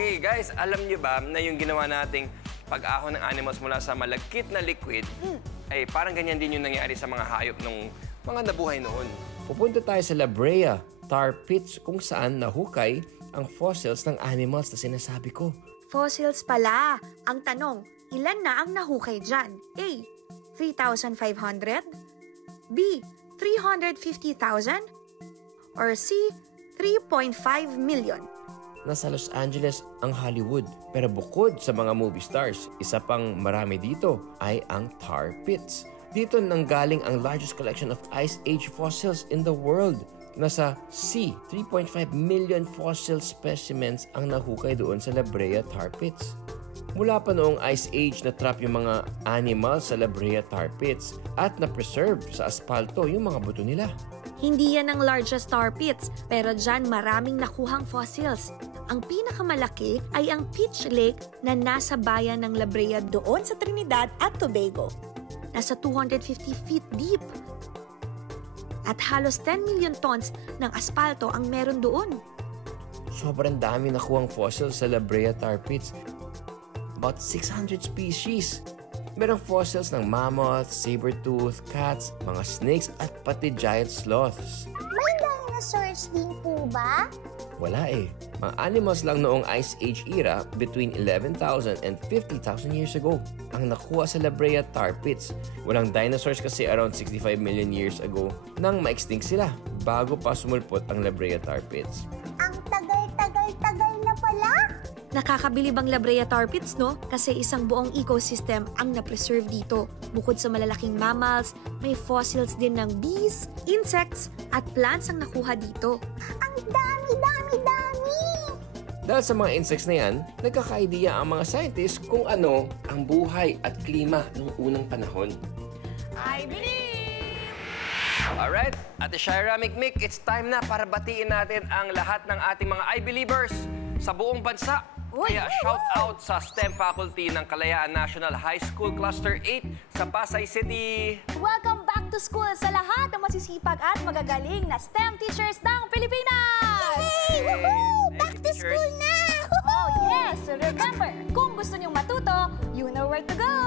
Okay, guys, alam niyo ba na yung ginawa nating pag-ahon ng animals mula sa malagkit na liquid, ay parang ganyan din yung nangyari sa mga hayop nung mga nabuhay noon. Pupunta tayo sa La Brea Tar Pits kung saan nahukay ang fossils ng animals na sinasabi ko. Fossils pala. Ang tanong, ilan na ang nahukay dyan? A. 3,500? B. 350,000? Or C. 3.5 million? Nasa Los Angeles ang Hollywood. Pero bukod sa mga movie stars, isa pang marami dito ay ang tar pits. Dito nanggaling ang largest collection of Ice Age fossils in the world. Nasa C, 3.5 million fossil specimens ang nahukay doon sa La Brea Tar Pits. Mula pa noong Ice Age na trap yung mga animals sa La Brea Tar Pits at na-preserve sa asfalto yung mga buto nila. Hindi yan ang largest tar pits, pero dyan maraming nakuhang fossils. Ang pinakamalaki ay ang Peach Lake na nasa bayan ng La Brea doon sa Trinidad at Tobago. Nasa 250 feet deep. At halos 10 million tons ng asfalto ang meron doon. Sobrang dami nakuhang fossils sa La Brea Tar Pits. About 600 species. Merong fossils ng mammoth, saber-tooth, cats, mga snakes at pati giant sloths. May dinosaurs din po ba? Wala eh. Mga animals lang noong Ice Age era between 11,000 and 50,000 years ago ang nakuha sa La Brea Tar Pits. Walang dinosaurs kasi around 65 million years ago nang ma-extinct sila bago pa sumulpot ang La Brea Tar Pits. Ang tagal na pala. Nakakabilib ang La Brea Tar Pits, no? Kasi isang buong ecosystem ang na-preserve dito. Bukod sa malalaking mammals, may fossils din ng bees, insects, at plants ang nakuha dito. Ang dami! Dahil sa mga insects na yan, nagkaka-idea ang mga scientists kung ano ang buhay at klima noong unang panahon. I believe! Alright, Ate Shaira, Mikmik, it's time na para batiin natin ang lahat ng ating mga I-Believers sa buong bansa. Kaya shout out sa STEM faculty ng Kalayaan National High School Cluster 8 sa Pasay City. Welcome back to school sa lahat ng masisipag at magagaling na STEM teachers ng Pilipinas! Hey! Woohoo! Back to school na! Oh yes! Remember, kung gusto niyong matuto, you know where to go!